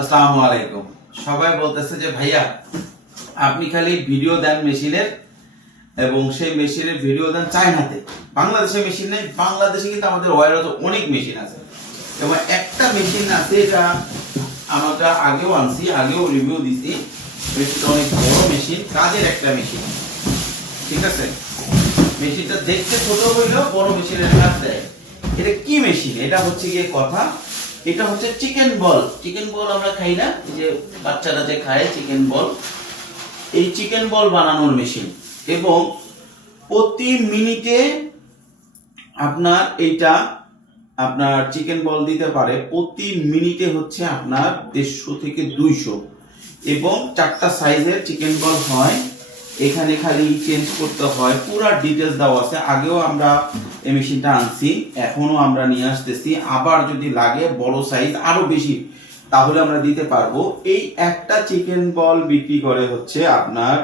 আসসালামু আলাইকুম। সবাই বলতেছে যে ভাইয়া আপনি খালি ভিডিও দেন মেশিনের এবং সেই মেশিনের ভিডিও দেন চায়নাতে, বাংলাদেশে মেশিন নেই। বাংলাদেশে কিন্তু আমাদের ওয়ারহাউসে অনেক মেশিন আছে এবং একটা মেশিন আছে, এটা আমরা আগেও আনছি, আগেও রিভিউ দিছি। মেশিনটা অনেক বড় মেশিন, কাজের একটা মেশিন, ঠিক আছে। মেশিনটা দেখতে ছোট হইলেও বড় মেশিনের কাজ দেয়। এটা কি মেশিন? এটা হচ্ছে গিয়ে কথা, এটা হচ্ছে চিকেন বল। চিকেন বল আমরা খাই না, এই যে বাচ্চারা যে খায় চিকেন বল, এই চিকেন বল বানানোর মেশিন। এবং প্রতি মিনিটে আপনার এইটা আপনার চিকেন বল দিতে পারে প্রতি মিনিটে হচ্ছে আপনার 150 থেকে 200 এবং 4টা সাইজের চিকেন বল হয়। এখানে খালি চেঞ্জ করতে হয়, পুরো ডিটেলস দেওয়া আছে। আগেও আমরা এই মেশিনটা আনছি, এখনো আমরা নিয়ে আসতেছি। আবার যদি লাগে বড় সাইজ আরো বেশি তাহলে আমরা দিতে পারবো। এই একটা চিকেন বল বিক্রি করে হচ্ছে আপনার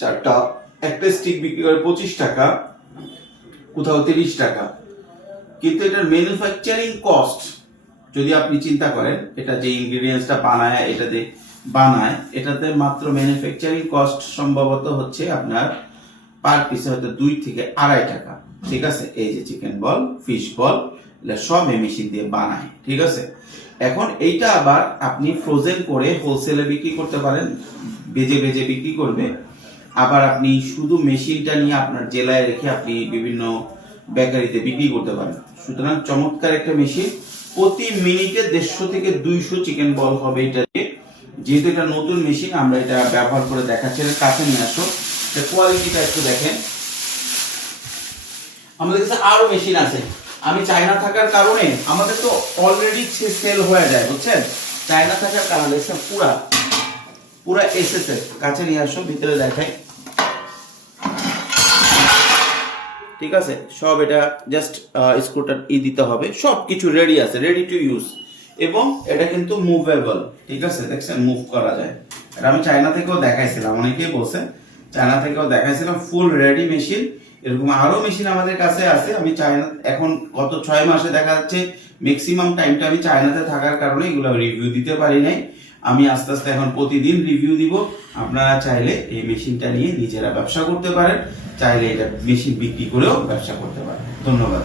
4টা, একটা স্টিক বিক্রি করে 25 টাকা, কোথাও 30 টাকা। কিন্তু এটার ম্যানুফ্যাকচারিং কস্ট যদি আপনি চিন্তা করেন, এটা যে ইনগ্রেডিয়েন্টসটা বানায় এটাতে বানায়, এটাতে মাত্র ম্যানুফ্যাকচারিং কস্ট সম্ভবত হচ্ছে আপনার পার পিসে হয়তো 2 থেকে 2.5 টাকা, ঠিক আছে। এই যে চিকেন বল, ফিশ বল, এগুলো সব এই মেশিন দিয়ে বানায়, ঠিক আছে। এখন এইটা আবার আপনি ফ্রোজেন করে হোলসেলে বিক্রি করতে পারেন, বেজে বেজে বিক্রি করবে। আবার আপনি শুধু মেশিনটা নিয়ে আপনার জেলায় রেখে আপনি বিভিন্ন বেকারিতে বিক্রি করতে পারেন। সুতরাং চমৎকার একটা মেশিন। প্রতি মিনিটে 150 থেকে 200 চিকেন বল হবে এটা দিয়ে। যেহেতু এটা নতুন মেশিন, আমরা এটা ব্যবহার করে দেখাচ্ছি। এর কাছে নিয়ে আসো, কোয়ালিটিটা একটু দেখেন। আমাদের কাছে আরো মেশিন আছে। আমি চায়না থাকার কারণে আমাদের তো অলরেডি সেল হয়ে যায়, বুঝছেন। চায়না থাকার কারণে পুরা পুরা এসএসএস কাছে নিয়ে আসো, ভিতরে দেখাই, ঠিক আছে। সব এটা জাস্ট স্ক্রুটার দিতে হবে, সব কিছু রেডি আছে, রেডি টু ইউজ। এবং এটা কিন্তু মুভেবল, ঠিক আছে, দেখছেন মুভ করা যায়। এটা আমি চায়না থেকেও দেখাইছিলাম, অনেকেই বলছে চায়না থেকেও দেখাইছিলাম, ফুল রেডি মেশিন। এরকম আরো মেশিন আমাদের কাছে আছে। আমি চায়না এখন গত 6 মাসে দেখা যাচ্ছে ম্যাক্সিমাম টাইমটা আমি চায়নাতে থাকার কারণে এগুলো রিভিউ দিতে পারি নাই। আমি আস্তে আস্তে এখন প্রতিদিন রিভিউ দিব। আপনারা চাইলে এই মেশিনটা নিয়ে নিজেরা ব্যবসা করতে পারেন, চাইলে এটা মেশিন বিক্রি করেও ব্যবসা করতে পারেন। ধন্যবাদ।